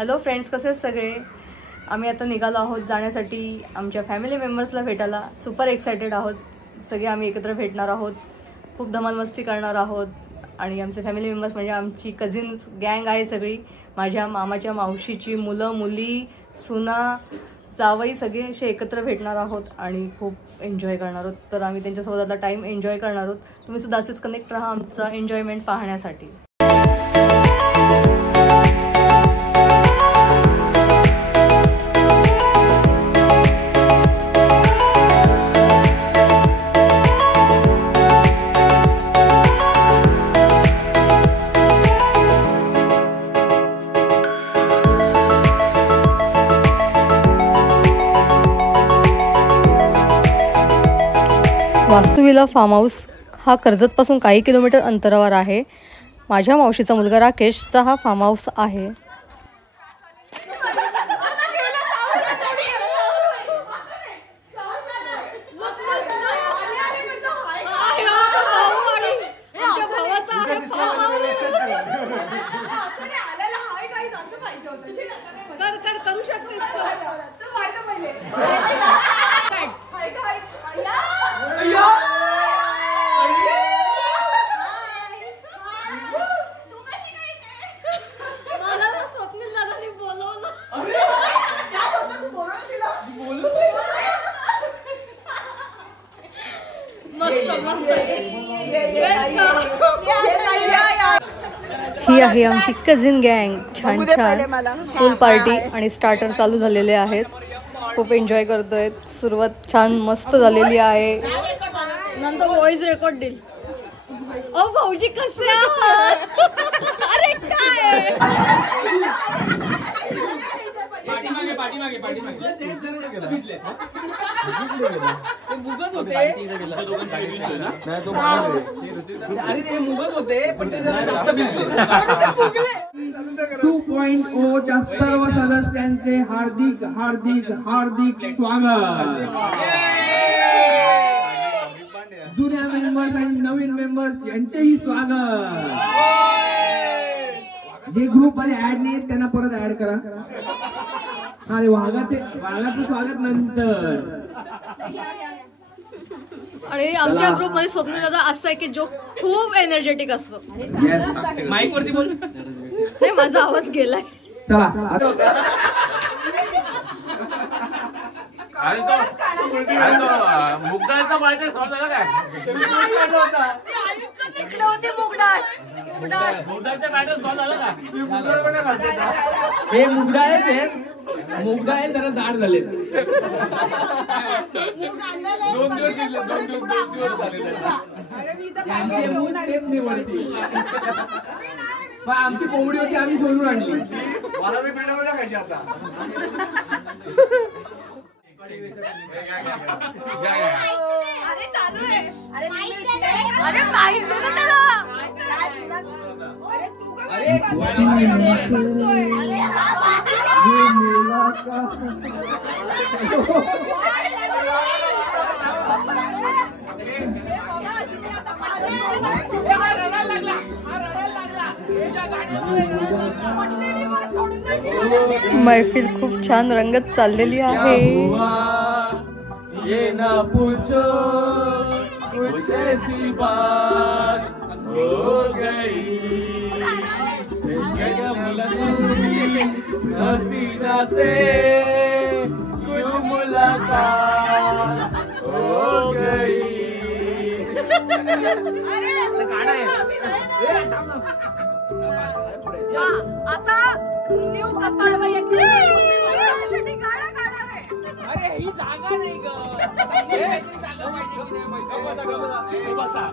Hello friends, कसे आहेत सगळे? आम्ही आता निघालो आहोत जाण्यासाठी आमच्या फॅमिली मेंबर्सला भेटायला. सुपर एक्सायटेड आहोत. सगळे आम्ही एकत्र भेटणार आहोत, खूप धमाल मस्ती करणार आहोत. आणि आमचे फॅमिली मेंबर्स म्हणजे आमची कझिन्स गँग आहे सगळी. माझ्या मामाच्या मावशीची मुलं मुली सुना जावई सगळे असे एकत्र भेटणार आहोत आणि खूप एन्जॉय करणार आहोत. तर आम्ही त्यांच्यासोबत आता टाईम एन्जॉय करणार आहोत. तुम्ही सुद्धा असेच कनेक्ट राहा आमचा एन्जॉयमेंट पाहण्यासाठी. वास्तुविला फार्म हाऊस हा कर्जतपासून काही किलोमीटर अंतरावर आहे. माझ्या मावशीचा मुलगा राकेशचा हा फार्म हाऊस आहे. करू शकते ही आहे आमची कझिन गँग. छान छान फुल पार्टी आणि स्टार्टर चालू झालेले आहेत. खूप एन्जॉय करतोय. सुरुवात छान मस्त झालेली आहे. नंतर व्हॉइस रेकॉर्ड देईल. ओ भाऊजी कसे आहात? अरे काय मुगच होते पण ते जरा जास्त भिजले. 2.0 च्या सर्व सदस्यांचे हार्दिक हार्दिक हार्दिक स्वागत. जुन्या मेंबर्स आणि नवीन मेंबर्स यांचेही स्वागत. जे ग्रुप मध्ये ऍड नाही त्यांना परत ऍड करा. अरे वाघाचं स्वागत नंतर. आणि आमच्या ग्रुप मध्ये स्वप्न दादा असं आहे की जो खूप एनर्जेटिक असतो. माईक वरती बोल. नाही, माझा आवाज गेलाय. चला मुगडाळचा बर्थडे सॉल्व झाला काय? मुगडाळचा बॅटर सॉल्व झाला का? हे मुगडाळेच आहेत. मुगडाळे जरा जाड झाले. 2 दिवस आमची कोंबडी होती, आम्ही सोडून आणली. अरे चालू आहे. अरे माहित नाही त्याला. अरे मैफिल खूप छान रंगत चाललेली आहे. ये ना पूछो कुछ ऐसी बात हो गई हसीना से कुछ मुलाकात हो गई. आता न्यूज काढवा येते. अरे ही जागा नाही ग. जागा पाहिजे की नाही बसा.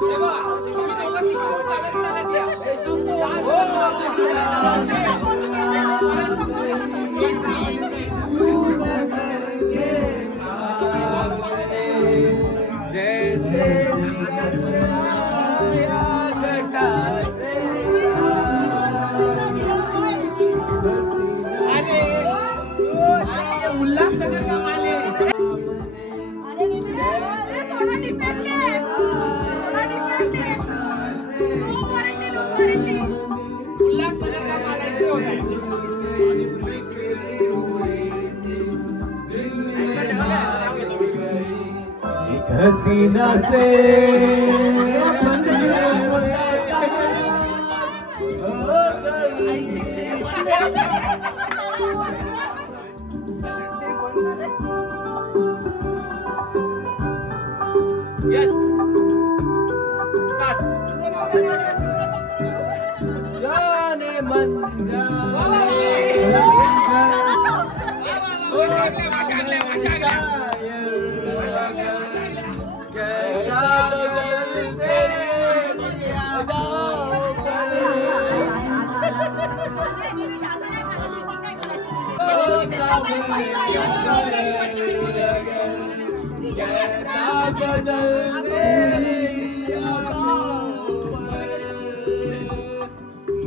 तुम्ही दोघं तिकडून चालत या. जैसे उल्हासनगर का माले. उल्हासनगर का मालायचं होत आहे. हसीना से Yes. Start. जाने मन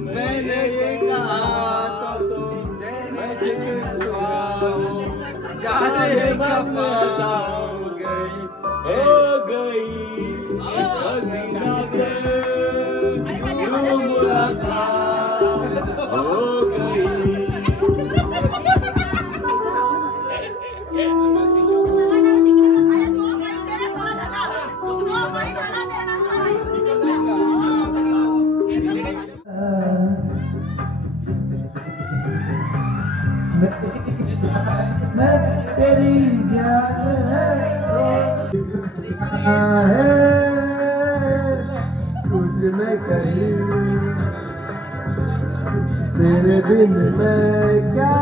मैंने ये कहा तो जाने कब हो गई हसीना से मुलाकात हो गई। मैं तेरी कुछ में कहीं तेरे दिन में क्या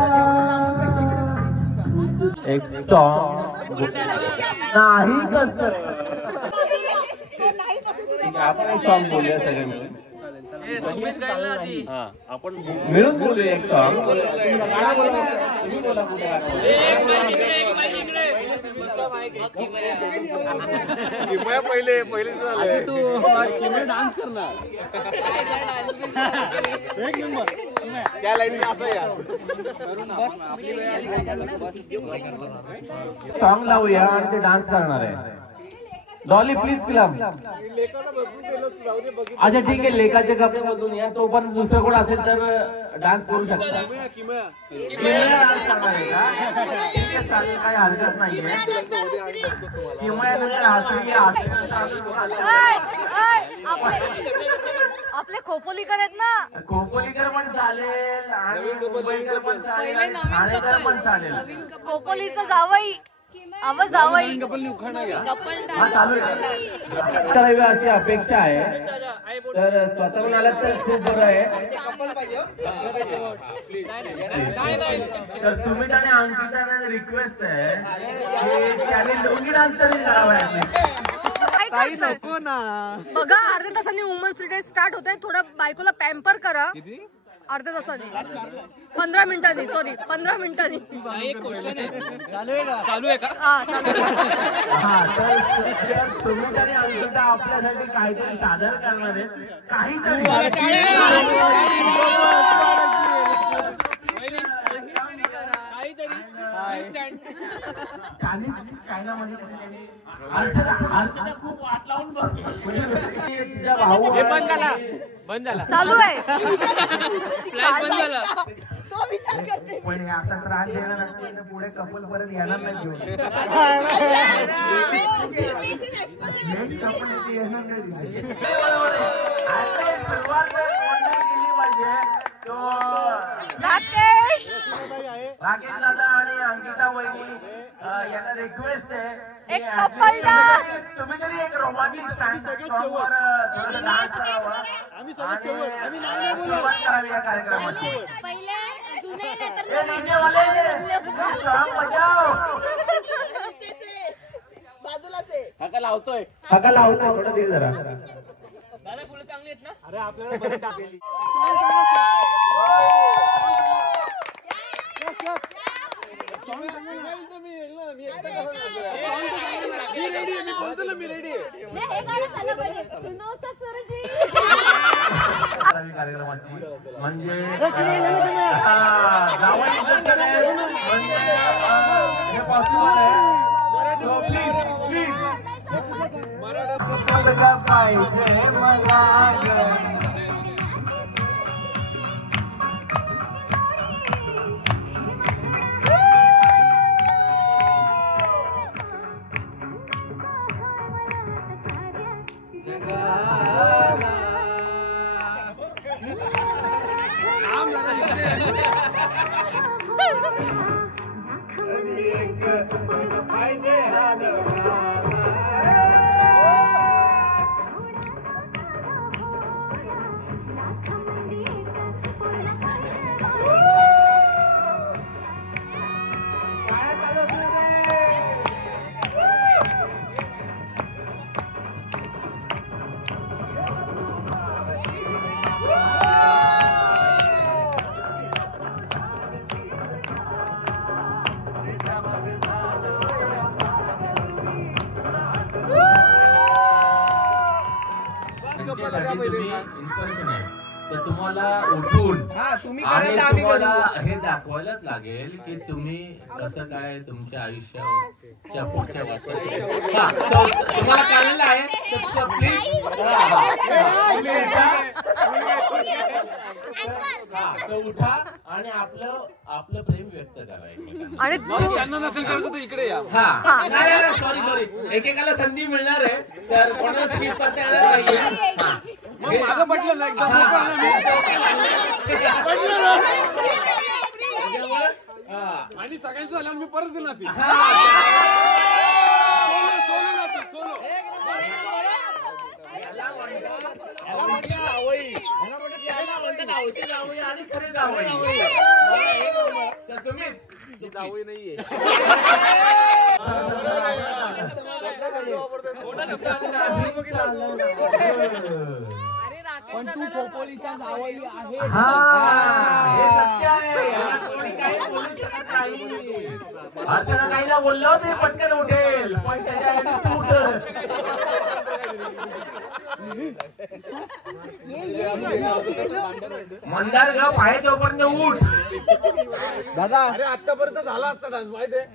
एक सॉन्ग नाही कसं आपण एक सॉन्ग बोलूया सगळे मिळून आपण मिळून बोलूया एक सॉन्ग पहिले तू डान्स करणार एक नंबर त्या लाईनला असं या सॉन्ग लावूया आणि ते डान्स करणार आहे। डॉली प्लीज फिल्म अच्छा ठीक आहे लेखाच्या कपड्यामधून या तो पण दुसरं कोण असेल तर डान्स करू शकता काही हरकत नाहीये आपले खोपोलीकर आहेत ना खोपोलीकर पण चालेल आणि मुंबईकर पण चालेल ठाणेकर पण चालेल खोपोलीचं जावई आवाज जावई करावी अशी अपेक्षा आहे तर स्वतःहून आला तर खूप बरं आहे। तर सुमित आणि अंकिता रिक्वेस्ट आहे की त्याने लुंगी डान्स तरी करावा नको ना बघा अर्ध्या तासांनी वुमन्स डे स्टार्ट होत आहे थोडं बायकोला पॅम्पर करा अर्ध्या तासांनी 15 मिनिटांनी सॉरी 15 मिनिटांनी एक क्वेश्चन आहे चालू आहे का सुमित आणि अंकिता आपल्यासाठी काहीतरी सादर करणार आहे काहीतरी खूप वाट लावून बंद झाला चालू आहे फ्लॅश बंद झाला तो विचार करते पण असा त्रास देणार नसते पुढे कपल परत येणार नाही घेऊन राकेश दादा आणि अंकिता वहिनी यांना रिक्वेस्ट आहे एक कपल डान्स तुम्ही तरी एक रोमांटिक सॉन्गवर डान्स करावा आणि सुरुवात करावी या कार्यक्रमाची हका लावतोय थोडं दे जरा दादा फुलं चांगली आहेत ना अरे आपल्याला बरं टाकलेली कार्यक्रमाची म्हणजे पॉसिबल आहे पाहिजे मला इन्स्पिरेशन आहे तर तुम्हाला उठून आणि तुम्हाला हे दाखवायलाच लागेल की तुम्ही कसं काय तुमच्या आयुष्याच्या पुढच्या तुम्हाला कळलेलं आहे तर प्लीज उठा आणि आपलं प्रेम व्यक्त करा एकमेकांना. आणि त्यांना नसेल करायचं तर इकडे या. सॉरी एकेकाला संधी मिळणार आहे तर कोणाला स्किप करता येणार नाहीये. मग माझं पटलं ना एकदम आणि सगळ्यांचं झाल्यावर मी परत देणार आणि खरे जावई जावई नाहीये. पण तू खोपोलीचा जावई आहे. हे सत्य आहे. त्याला काहीला बोललो ते पटकन उठेल पण त्याच्या मंदार ग पाय तोपर्यंत उठ दादा. अरे आतापर्यंत झाला असता डान्स माहिती आहे.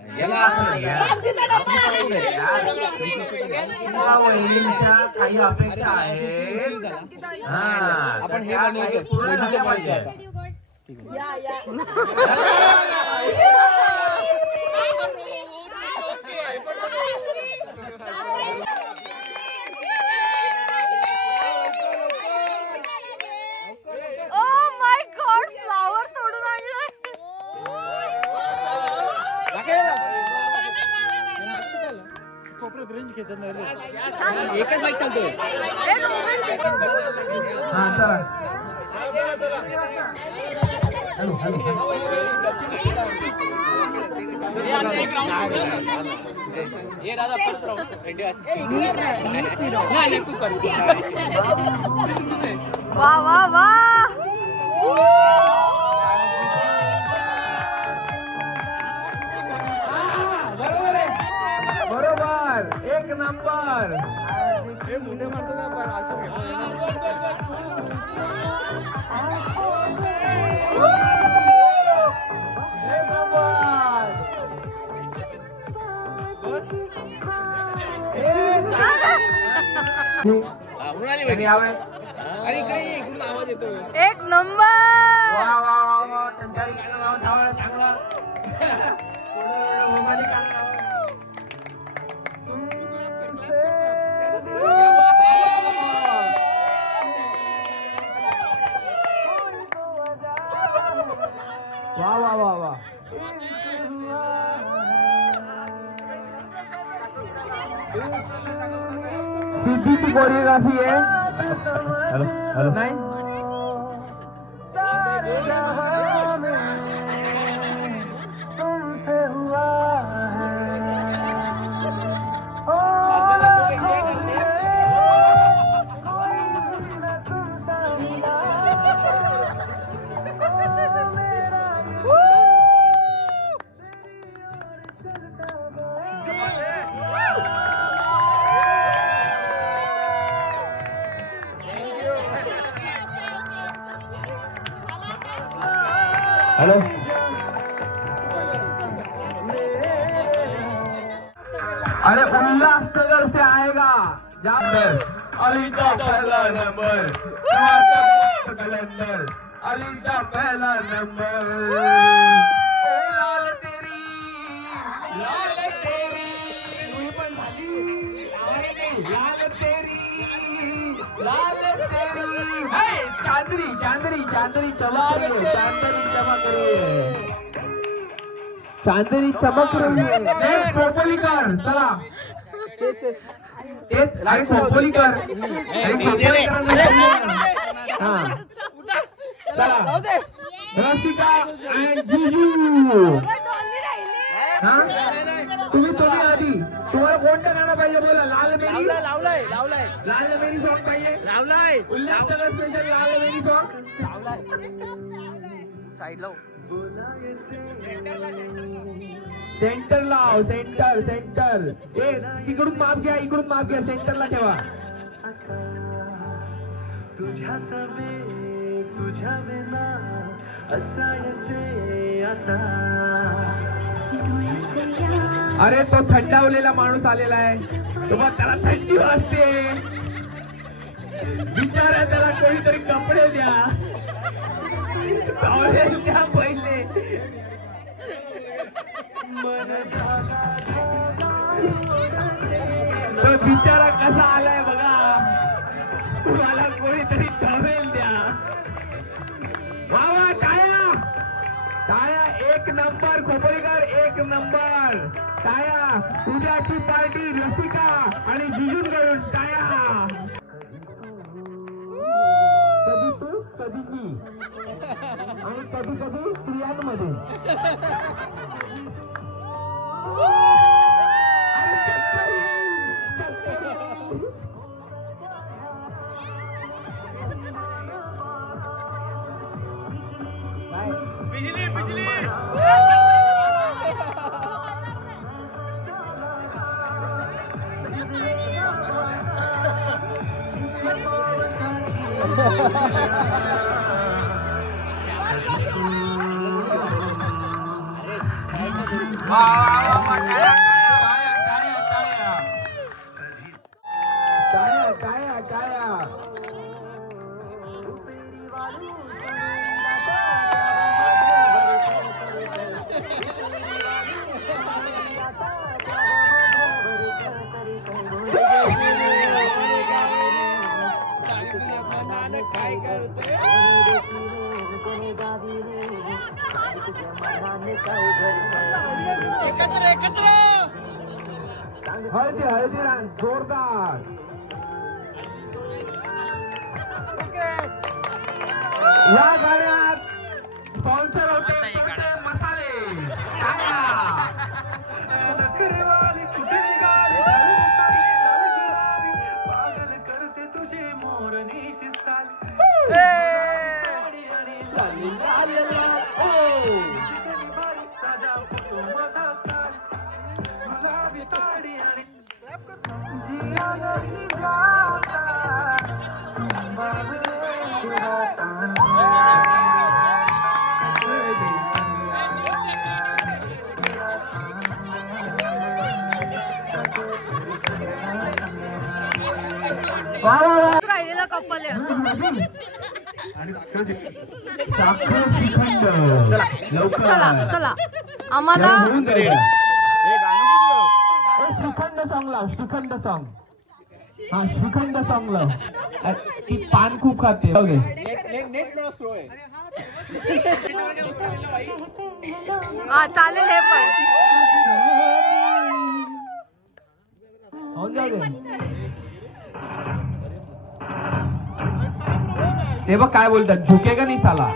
काही अपेक्षा आहेत आपण हे बनवतो आता. एकच बाईक चालतोय. वा वा वा. बरोबर एक नंबर. अरे काय इकडून आवाज येतो. एक नंबर. वा वा वा वा. सीसीची कोरिओग्राफी आहे. हॅलो हॅलो नाही हेलो अरे उल्लासनगर से आएगा जाकर अली का पहला नंबर कलंदर अली का पहला नंबर ओ लाल तेरी लाल तेरी लाल तेरी है चांदनी चांदनी चांदनी चमक रही है चांदनी चमक रही है चांदनी चमक रही है नेक्स्ट पोपोलीकर चला तेच लाईट पोपोलीकर हां चला रसिका अँड जुजू हां तुम्ही आधी तुम्हाला कोणतं गाणं पाहिजे बोला लाल मेरी लावलाय लाल मेरी सॉन्ग पाहिजे लावलाय उल्हासनगर स्पेशल लाल मेरी सॉन्ग लावलाय साइड लाव सेंटर लाव सेंटर सेंटर ए इकडून माप घ्या सेंटरला ठेवा तुझ्या सवे तुझ्या विना असायचे आता अरे तो थंडावलेला माणूस आलेला आहे तो मग त्याला थंडी वाजते बिचारा त्याला कोणीतरी कपडे द्या द्या पहिले तो बिचारा कसा आलाय बघा तुम्हाला कोणीतरी टॉवेल द्या वा टाळ्या टाळ्या एक नंबर खोपरीकर एक नंबर टाळ्या तुझ्याची पार्टी रसिका आणि जिजूंकडून टाळ्या कधी तू कधी मी आणि कधी कधी स्त्रियांमध्ये बिजली बिजली हळदी हळदी जोरदार या गाण्यात स्पॉन्सर होते मसाले पागल करते तुझे मोरनी राहिलेला कपल आहे चला चला आम्हाला श्रीखंड सॉंग लाव श्रीखंड सॉंग हा श्रीखंड सॉंग लाव ती पान खूप खाते हा चालेल हे पण ते बघ काय बोलतात झुकेगा नाही साला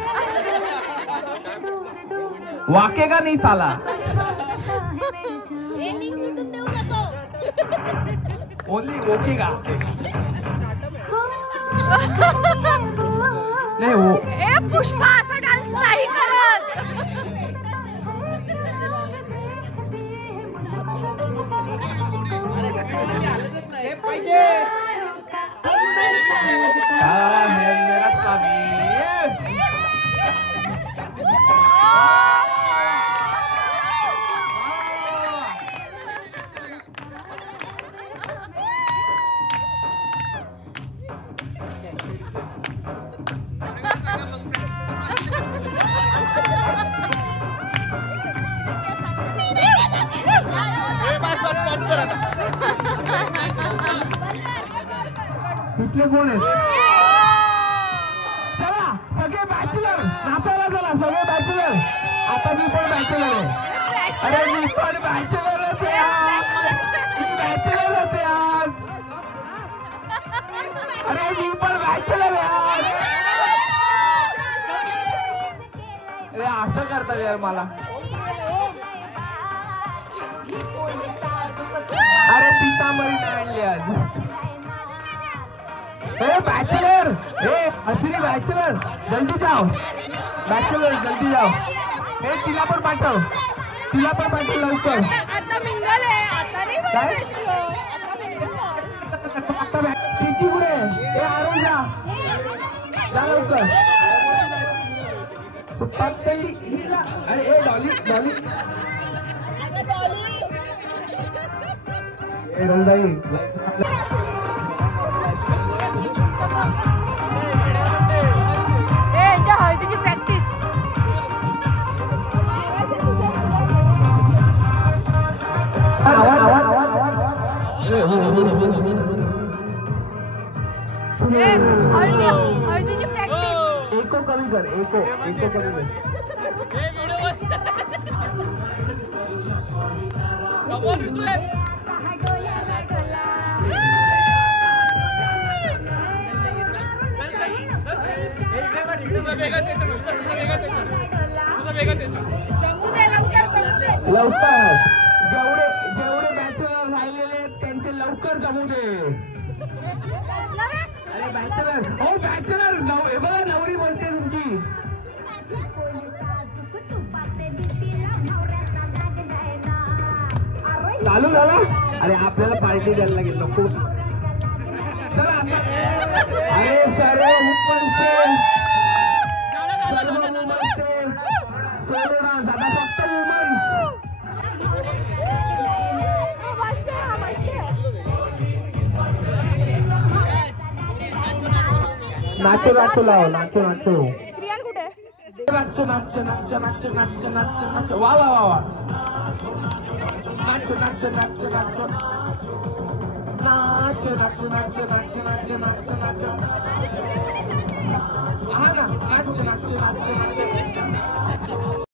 वाकेगा नाही साला ओनली वोकेगा नाही वो ए पुष्पा असा डान्स नाही करत पाहिजे मेरा स्वामी बस बस कसले कोण आहेत चला सगळे बॅचलर नाचायला चला सगळे बॅचलर आता मी पण बॅचलर आहे अरे मी पण बॅचलरच आहे मी बॅचलरच आहे आज अरे मी पण बॅचलर आहे आज अरे असं करतात यार मला अरे पितांबरी नाही आणली आज बैचलर अश्विनी बैचलर जल्दी जाओ बैचलर जल्दी जाओ तिला पण पाठव लवकर आता मिंगल आहे आता नाही सिटी पुढे आरोन जा लवकर अरे डॉली रंगाई हळदीची प्रॅक्टिस हळदीची प्रॅक्टिस एको कमी कर एको कमी कर लवकर जेवढे बॅचलर राहिलेले त्यांचे लवकर जमू दे अरे बॅचलर हो बॅचलर हे बघा नवरी बोलते तुमची चालू झाला अरे आपल्याला पार्टी द्यायला लागेल नको अरे सर्व दादा फक्त नाचो लाव नाचो प्रियान कुठे नाचो वा नाचो